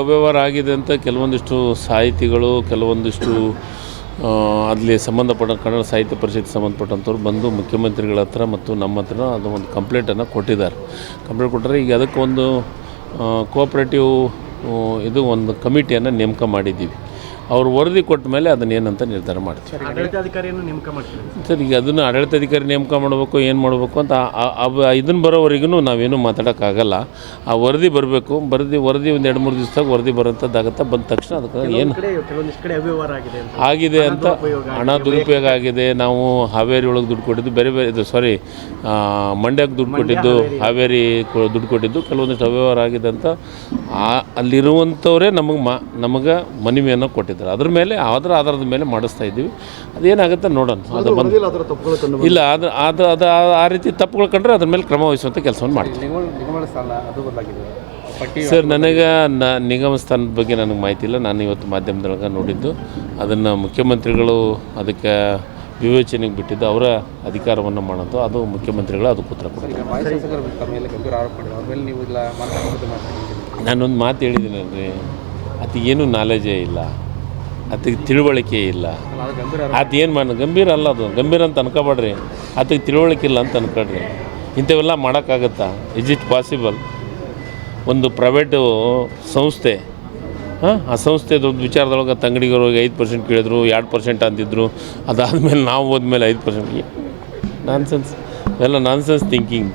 ಅವ್ಯವಹಾರ ಆಗಿದೆ ಅಂತ ಕೆಲವೊಂದಿಷ್ಟು ಸಾಹಿತಿಗಳು, ಕೆಲವೊಂದಿಷ್ಟು ಅಲ್ಲಿ ಸಂಬಂಧಪಟ್ಟ ಕನ್ನಡ ಸಾಹಿತ್ಯ ಪರಿಷತ್ ಸಂಬಂಧಪಟ್ಟಂಥವ್ರು ಬಂದು ಮುಖ್ಯಮಂತ್ರಿಗಳ ಹತ್ರ ಮತ್ತು ನಮ್ಮ ಹತ್ರ ಅದು ಒಂದು ಕಂಪ್ಲೇಂಟನ್ನು ಕೊಟ್ಟಿದ್ದಾರೆ. ಕಂಪ್ಲೇಂಟ್ ಕೊಟ್ಟರೆ ಈಗ ಅದಕ್ಕೊಂದು ಕೋಆಪ್ರೇಟಿವ್ ಇದು ಒಂದು ಕಮಿಟಿಯನ್ನು ನೇಮಕ ಮಾಡಿದ್ದೀವಿ. ಅವ್ರು ವರದಿ ಕೊಟ್ಟ ಮೇಲೆ ಅದನ್ನ ಏನಂತ ನಿರ್ಧಾರ ಮಾಡ್ತೀವಿ. ಆಡಳಿತಾಧಿಕಾರಿಯನ್ನು ನೇಮಕ ಮಾಡ್ತೀವಿ ಸರ್ ಈಗ ಅದನ್ನು ಆಡಳಿತಾಧಿಕಾರಿ ನೇಮಕ ಮಾಡಬೇಕು ಏನು ಮಾಡಬೇಕು ಅಂತ ಇದನ್ನು ಬರೋವರೆಗೂ ನಾವೇನು ಮಾತಾಡೋಕ್ಕಾಗಲ್ಲ. ಆ ವರದಿ ಬರಬೇಕು ವರದಿ ವರದಿ ಒಂದು ಎರಡು ಮೂರು ದಿವಸದಾಗ ವರದಿ ಬರೋಂಥದ್ದಾಗತ್ತೆ ಬಂದ ತಕ್ಷಣ ಅದಕ್ಕೆ ಏನು ಆಗಿದೆ ಅಂತ. ಹಣ ದುರುಪಯೋಗ ಆಗಿದೆ. ನಾವು ಹಾವೇರಿ ಒಳಗೆ ದುಡ್ಡು ಕೊಟ್ಟಿದ್ದು ಬೇರೆ ಬೇರೆ ಇದು ಸಾರಿ ಮಂಡ್ಯಕ್ಕೆ ದುಡ್ಡು ಕೊಟ್ಟಿದ್ದು ಹಾವೇರಿ. ದುಡ್ಡು ಕೊಟ್ಟಿದ್ದು ಕೆಲವೊಂದಿಷ್ಟು ಅವ್ಯವಹಾರ ಆಗಿದೆ ಅಂತ ಆ- ಅಲ್ಲಿರುವಂಥವರೇ ನಮಗೆ ಮ ನಮಗೆ ಮನವಿಯನ್ನು ಕೊಟ್ಟಿದ್ದಾರೆ. ಅದ್ರ ಮೇಲೆ ಅದರ ಆಧಾರದ ಮೇಲೆ ಮಾಡಿಸ್ತಾ ಇದ್ದೀವಿ. ಅದೇನಾಗುತ್ತೆ ನೋಡೋಣ. ಅದು ಬಂದು ಅದರ ತಪ್ಪುಗಳು ಕಂಡು ಇಲ್ಲ ಅದ್ರ ಅದು ಅದು ಆ- ರೀತಿ ತಪ್ಪುಗಳು ಕಂಡ್ರೆ ಅದ್ರ ಮೇಲೆ ಕ್ರಮ ವಹಿಸುವಂಥ ಕೆಲಸವನ್ನು ಮಾಡ್ತೀವಿ. ಅದು ಸರ್ ನನಗೆ ನ ನಿಗಮ ಸ್ಥಾನದ ಬಗ್ಗೆ ನನಗೆ ಮಾಹಿತಿ ಇಲ್ಲ. ನಾನು ಇವತ್ತು ಮಾಧ್ಯಮದೊಳಗೆ ನೋಡಿದ್ದು. ಅದನ್ನು ಮುಖ್ಯಮಂತ್ರಿಗಳು ಅದಕ್ಕೆ ವಿವೇಚನೆಗೆ ಬಿಟ್ಟಿದ್ದು. ಅವರ ಅಧಿಕಾರವನ್ನು ಮಾಡೋದು. ಅದು ಮುಖ್ಯಮಂತ್ರಿಗಳು ಅದಕ್ಕೆ ಉತ್ತರ ಕೊಡ್ತಾರೆ. ಈಗ ಹೇಳಿದ್ದೀನಿ ಅಲ್ರಿ ನಾನೊಂದು ಮಾತು ಹೇಳಿದ್ದೀನಲ್ರಿ ಆತಗೇನು ನಾಲೆಜೇ ಇಲ್ಲ. ಆತಗೆ ತಿಳುವಳಿಕೆ ಇಲ್ಲ. ಅದೇನು ಮಾಡ ಗಂಭೀರ ಅಲ್ಲ ಅದು. ಗಂಭೀರ ಅಂತ ಅನ್ಕೋಬೇಡ್ರಿ. ಅದಕ್ಕೆ ತಿಳುವಳಿಕೆ ಇಲ್ಲ ಅಂತ ಅನ್ಕೊಳ್ರಿ. ಇಂಥವೆಲ್ಲ ಮಾಡೋಕ್ಕಾಗತ್ತಾ? ಇಸ್ ಇಟ್ ಪಾಸಿಬಲ್ ಒಂದು ಪ್ರೈವೇಟು ಸಂಸ್ಥೆ, ಹಾಂ? ಆ ಸಂಸ್ಥೆ ದೊಡ್ಡ ವಿಚಾರದೊಳಗೆ ತಂಗಡಿಗರು ಹೋಗಿ ಐದು ಪರ್ಸೆಂಟ್ ಕೇಳಿದ್ರು, ಎರಡು ಪರ್ಸೆಂಟ್ ಅಂತಿದ್ರು. ಅದಾದಮೇಲೆ ನಾವು ಹೋದ್ಮೇಲೆ ಐದು ಪರ್ಸೆಂಟ್ ನಾನ್ಸೆನ್ಸ್ ಇವೆಲ್ಲ ನಾನ್ಸೆನ್ಸ್ ಥಿಂಕಿಂಗ್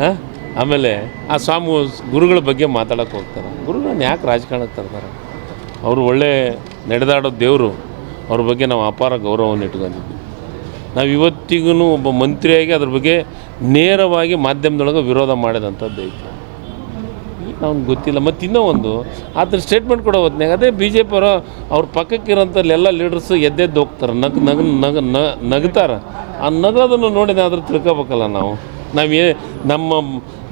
ಹಾಂ? ಆಮೇಲೆ ಆ ಸ್ವಾಮಿ ಗುರುಗಳ ಬಗ್ಗೆ ಮಾತಾಡೋಕ್ಕೆ ಹೋಗ್ತಾರೆ. ಗುರುಗಳನ್ನ ಯಾಕೆ ರಾಜಕಾರಣಕ್ಕೆ ತರ್ತಾರೆ? ಅವರು ಒಳ್ಳೆ ನಡೆದಾಡೋ ದೇವರು, ಅವ್ರ ಬಗ್ಗೆ ನಾವು ಅಪಾರ ಗೌರವವನ್ನು ಇಟ್ಕೊಂಡಿದ್ವಿ ನಾವು ಇವತ್ತಿಗೂ ಒಬ್ಬ ಮಂತ್ರಿಯಾಗಿ ಅದ್ರ ಬಗ್ಗೆ ನೇರವಾಗಿ ಮಾಧ್ಯಮದೊಳಗೆ ವಿರೋಧ ಮಾಡಿದಂಥದ್ದು ಐತೆ. ನಮ್ಗೆ ಗೊತ್ತಿಲ್ಲ. ಮತ್ತು ಇನ್ನೂ ಒಂದು ಆತರ ಸ್ಟೇಟ್ಮೆಂಟ್ ಕೊಡೋ ಹೊತ್ನಾಗ ಅದೇ ಬಿ ಜೆ ಪಿಯವರು ಅವ್ರ ಪಕ್ಕಕ್ಕಿರೋಂಥ ಎಲ್ಲ ಲೀಡರ್ಸು ಎದ್ದೆದ್ದು ಹೋಗ್ತಾರೆ, ನಗ್ ನಗ್, ನಗ ನಗ್ತಾರೆ. ಆ ನಗೋದನ್ನು ನೋಡಿ ಆದರೂ ತಿಳ್ಕೊಬೇಕಲ್ಲ ನಾವು. ನಾವು ನಮ್ಮ,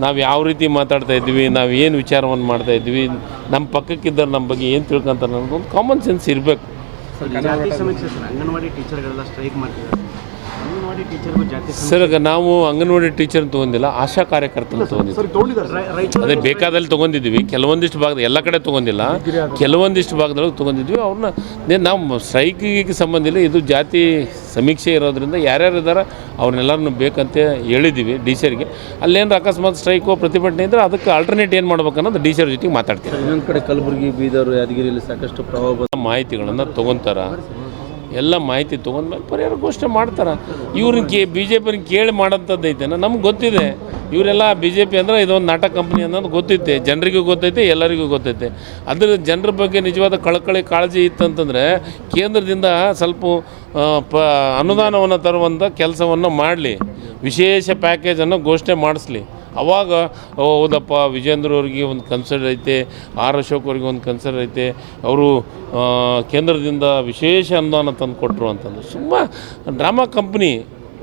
ನಾವು ಯಾವ ರೀತಿ ಮಾತಾಡ್ತಾ ಇದ್ವಿ, ನಾವು ಏನು ವಿಚಾರವನ್ನು ಮಾಡ್ತಾ ಇದ್ವಿ ನಮ್ಮ ಪಕ್ಕಕ್ಕಿದ್ದವ್ರು ನಮ್ಮ ಬಗ್ಗೆ ಏನು ತಿಳ್ಕೊಂತಾರೆ ಅನ್ನೋದು ಒಂದು ಕಾಮನ್ ಸೆನ್ಸ್ ಇರಬೇಕು. ಅಂಗನವಾಡಿ ಟೀಚರ್ಗಳೆಲ್ಲ ಸ್ಟ್ರೈಕ್ ಮಾಡ್ತಿದ್ದಾರೆ. ಸರ್ ಈಗ ನಾವು ಅಂಗನವಾಡಿ ಟೀಚರ್ ತಗೊಂಡಿಲ್ಲ ಆಶಾ ಕಾರ್ಯಕರ್ತನ ತೊಗೊಂಡಿದ್ವಿ. ಅದೇ ಬೇಕಾದಲ್ಲಿ ತಗೊಂಡಿದ್ದೀವಿ ಕೆಲವೊಂದಿಷ್ಟು ಭಾಗದ ಎಲ್ಲ ಕಡೆ ತಗೊಂಡಿಲ್ಲ ಕೆಲವೊಂದಿಷ್ಟು ಭಾಗದೊಳಗೆ ತಗೊಂಡಿದ್ವಿ ಅವ್ರನ್ನ ನೇ- ನಾವು ಸ್ಟ್ರೈಕಿಗೆ ಸಂಬಂಧ ಇಲ್ಲ ಇದು ಜಾತಿ ಸಮೀಕ್ಷೆ ಇರೋದ್ರಿಂದ ಯಾರ್ಯಾರು ಇದ್ದಾರೆ ಅವ್ರನ್ನೆಲ್ಲರನ್ನು ಬೇಕಂತ ಹೇಳಿದ್ದೀವಿ ಡಿ ಸಿಯರ್ಗೆ ಅಲ್ಲೇನು ಅಕಸ್ಮಾತ್ ಸ್ಟ್ರೈಕೋ ಪ್ರತಿಭಟನೆ ಇದ್ದರೆ ಅದಕ್ಕೆ ಆಲ್ಟರ್ನೇಟ್ ಏನು ಮಾಡ್ಬೇಕು ಅನ್ನೋದು ಡಿ ಸಿ ಅವ್ರ ಜೊತೆಗೆ ಮಾತಾಡ್ತೀವಿ. ಇನ್ನೊಂದು ಕಡೆ ಕಲಬುರಗಿ ಬೀದರ್ ಯಾದಗಿರಿಯಲ್ಲಿ ಸಾಕಷ್ಟು ಪ್ರಭಾವ ಮಾಹಿತಿಗಳನ್ನು ತೊಗೊತಾರ. ಎಲ್ಲ ಮಾಹಿತಿ ತೊಗೊಂಡ್ಮೇಲೆ ಪರಿಹಾರ ಘೋಷಣೆ ಮಾಡ್ತಾರೆ. ಇವ್ರನ್ನ ಕೇ ಬಿ ಜೆ ಪಿನ ಕೇಳಿ ಮಾಡೋಂಥದ್ದು ಐತೆನ? ನಮ್ಗೆ ಗೊತ್ತಿದೆ. ಇವರೆಲ್ಲ ಬಿ ಜೆ ಪಿ ಅಂದರೆ ಇದೊಂದು ನಾಟಕ ಕಂಪ್ನಿ ಅನ್ನೋದು ಗೊತ್ತೈತೆ. ಜನರಿಗೂ ಗೊತ್ತೈತೆ, ಎಲ್ಲರಿಗೂ ಗೊತ್ತೈತೆ. ಅದ್ರ ಜನರ ಬಗ್ಗೆ ನಿಜವಾದ ಕಳಕಳಿ ಕಾಳಜಿ ಇತ್ತಂತಂದರೆ ಕೇಂದ್ರದಿಂದ ಸ್ವಲ್ಪ ಪ, ಅನುದಾನವನ್ನು ತರುವಂಥ ಕೆಲಸವನ್ನು ಮಾಡಲಿ. ವಿಶೇಷ ಪ್ಯಾಕೇಜನ್ನು ಘೋಷಣೆ ಮಾಡಿಸ್ಲಿ. ಅವಾಗ ಹೌದಪ್ಪ, ವಿಜೇಂದ್ರ ಅವ್ರಿಗೆ ಒಂದು ಕನ್ಸರ್ಟ್ ಐತೆ, ಆರ್ ಅಶೋಕ್ ಅವ್ರಿಗೆ ಒಂದು ಕನ್ಸರ್ಟ್ ಐತೆ, ಅವರು ಕೇಂದ್ರದಿಂದ ವಿಶೇಷ ಅನುದಾನ ತಂದು ಕೊಟ್ಟರು ಅಂತಂದು ಸುಮ್ಮ, ಡ್ರಾಮಾ ಕಂಪ್ನಿ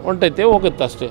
ಹೊಂಟೈತೆ, ಹೋಗುತ್ತೆ ಅಷ್ಟೇ.